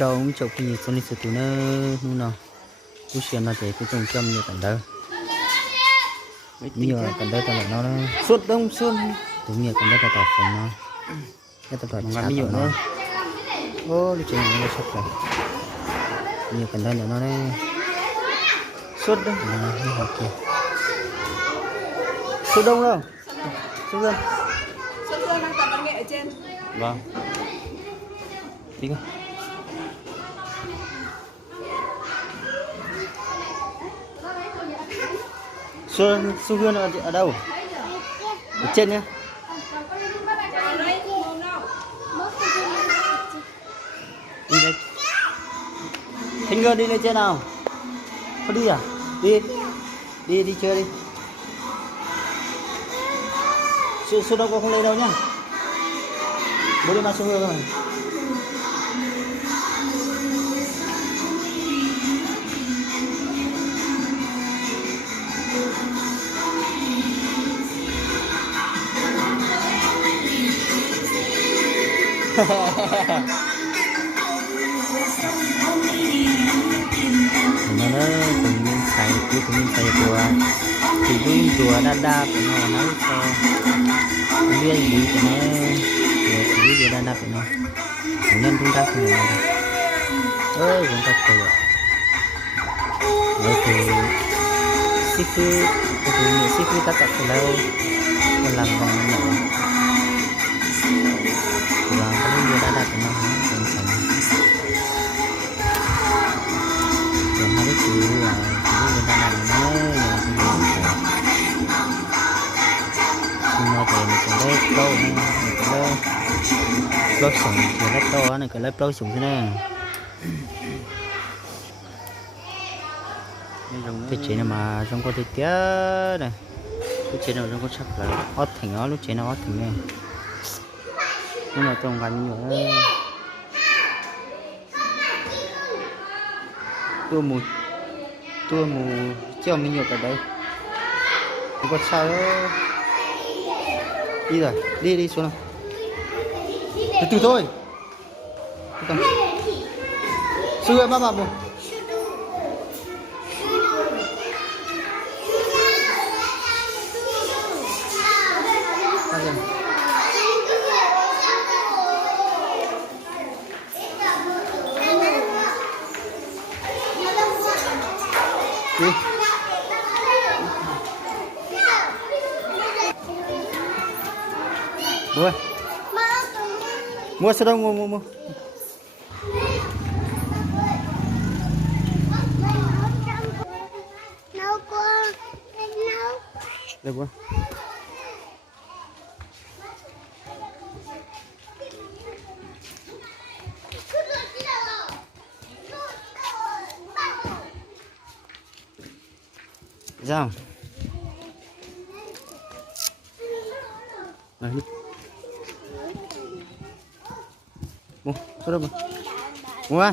rau cũng chụp cái gì xong đi sửa tụi nó nu nào cú xiên là thế cú trồng châm nhiều cảnh đó nhiều cảnh đó tao lại nó suốt đông suốt tụi nhiều cảnh đó tao tao phòng nó cái tao tao chả nhiều nữa ô đi chơi nó sắp rồi nhiều cảnh đó nó đấy suốt đó như học kìa suốt đông đâu suốt dân đang tập văn nghệ ở trên. Vâng. Tí coi. Su Hương ở đâu? Ở trên nhá. Đi đây. Thanh Ngân đi lên trên nào? Có đi à? Đi. Đi chơi đi. Su đâu có không lên đâu nhá. Bố đi mang Su Hương rồi. Nó cùng mình xài cứ cùng mình xài của thì luôn chùa đa của nó nói cho không biết gì của nó thì gì đa của nó nhân chúng ta không làm ơi chúng ta cười rồi thì sifu tất cả từ lâu còn làm bằng nhỏ và có những điều đa của nó mình sống rồi hai cái chú là người ta làm nó nhưng mà thì mình còn lấy câu mình còn lấy lốp sủng thì lấy câu này còn lấy lốp sủng thế này cái chế này mà trong có thể tía này cái chế nào trong có chắc là ót thành nó lúc chế nào ót thành này nhưng mà trồng gắn nhiều tua mù treo mình nhiều cả đây không có sao đó. Đi rồi đi xuống nào từ thôi sư ơi ba một đi mua sao đâu mua được quá sao này mua sao đâu mua